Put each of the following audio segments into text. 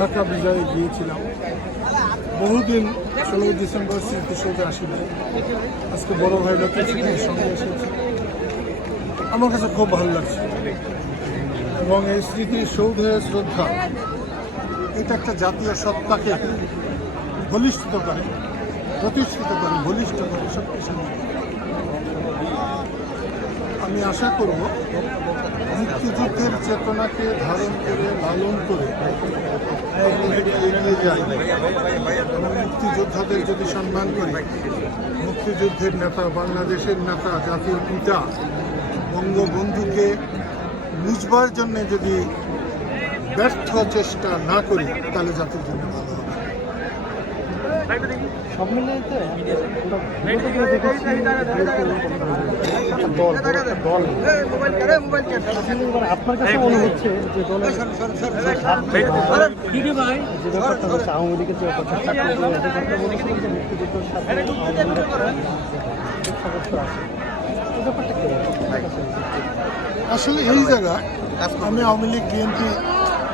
ঢাকা বিজয়ে গিয়েছিলাম বহুদিন। 16 ডিসেম্বর স্মৃতিসৌধে আসিনি, আজকে বড় ভাই ডক্টর সিদ্দিকের সঙ্গে এসেছি। আমার কাছে খুব ভালো লাগছে এবং এই স্মৃতিসৌধের শ্রদ্ধা এটা একটা জাতীয় সত্তাকে বলিষ্ঠ করে, প্রতিষ্ঠিত করে, বলিষ্ঠ করে, শক্তিশালী। আমি আশা করব মুক্তিযুদ্ধের চেতনাকে ধারণ করে, লালন করে এগিয়ে যায় এবং মুক্তিযোদ্ধাদের যদি সম্মান করি, মুক্তিযুদ্ধের নেতা, বাংলাদেশের নেতা, জাতির পিতা বঙ্গবন্ধুকে বুঝবার জন্য যদি ব্যর্থ চেষ্টা না করি, তাহলে জাতির জন্য ভালো হবে। আপনার কাছে মনে হচ্ছে যে দলের আওয়ামী লীগের যে মুক্তিযুদ্ধের সাথে আসলে এই জায়গায় আমি আওয়ামী লীগ, বিএনপি,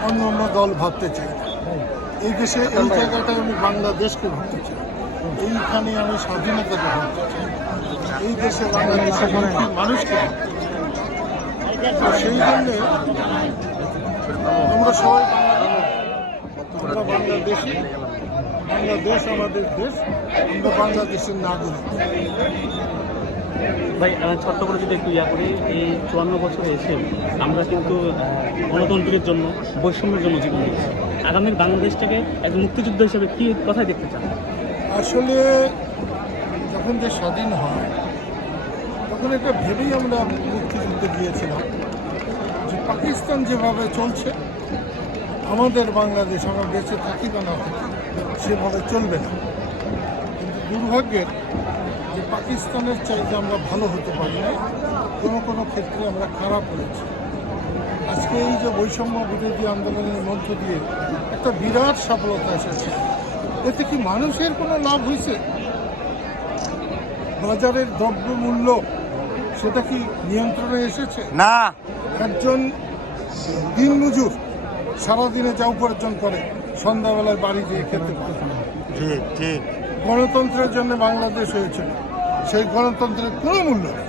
অন্য অন্য দল ভাবতে চাই। এই দেশে এই জায়গাটায় আমি বাংলাদেশকে ভাবতে চাই, এইখানে আমি স্বাধীনতাকে ভাবতে চাই, এই দেশে বাংলাদেশের মানুষকে ভাবতে চাই। তো সেই জন্যে আমরা সবাই আমরা বাংলাদেশি, বাংলাদেশ আমাদের দেশ, আমরা বাংলাদেশের নাগরিক। ভাই ছোট্ট করে যদি একটু করি, এই 54 বছরে এসে আমরা কিন্তু গণতন্ত্রের জন্য, বৈষম্যের জন্য জীবন দিচ্ছি। আগামী বাংলাদেশটাকে একজন মুক্তিযুদ্ধ হিসেবে কি কথাই দেখতে চান? আসলে যখন যে স্বাধীন হয় তখন এটা ভেবেই আমরা মুক্তিযুদ্ধে গিয়েছিলাম যে পাকিস্তান যেভাবে চলছে আমাদের বাংলাদেশ, আমরা বেঁচে থাকি বা না থাকি, সেভাবে চলবে না। কিন্তু দুর্ভাগ্যের যে পাকিস্তানের চাইতে আমরা ভালো হতে পারি না, কোনো কোনো ক্ষেত্রে আমরা খারাপ হয়েছি। আজকে এই যে বৈষম্য বিরোধী আন্দোলনের মধ্য দিয়ে একটা বিরাট সফলতা এসেছে, এতে কি মানুষের কোনো লাভ হয়েছে? বাজারের দ্রব্যমূল্য সেটা কি নিয়ন্ত্রণে এসেছে? না। একজন দিনমজুর সারাদিনে যা উপার্জন করে সন্ধ্যাবেলায় বাড়ি দিয়ে খেতে পারে। ঠিক ঠিক। গণতন্ত্রের জন্য বাংলাদেশ হয়েছিল, সেই গণতন্ত্রের কোনো মূল্য নেই।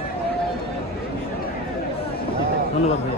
ধন্যবাদ ভাই।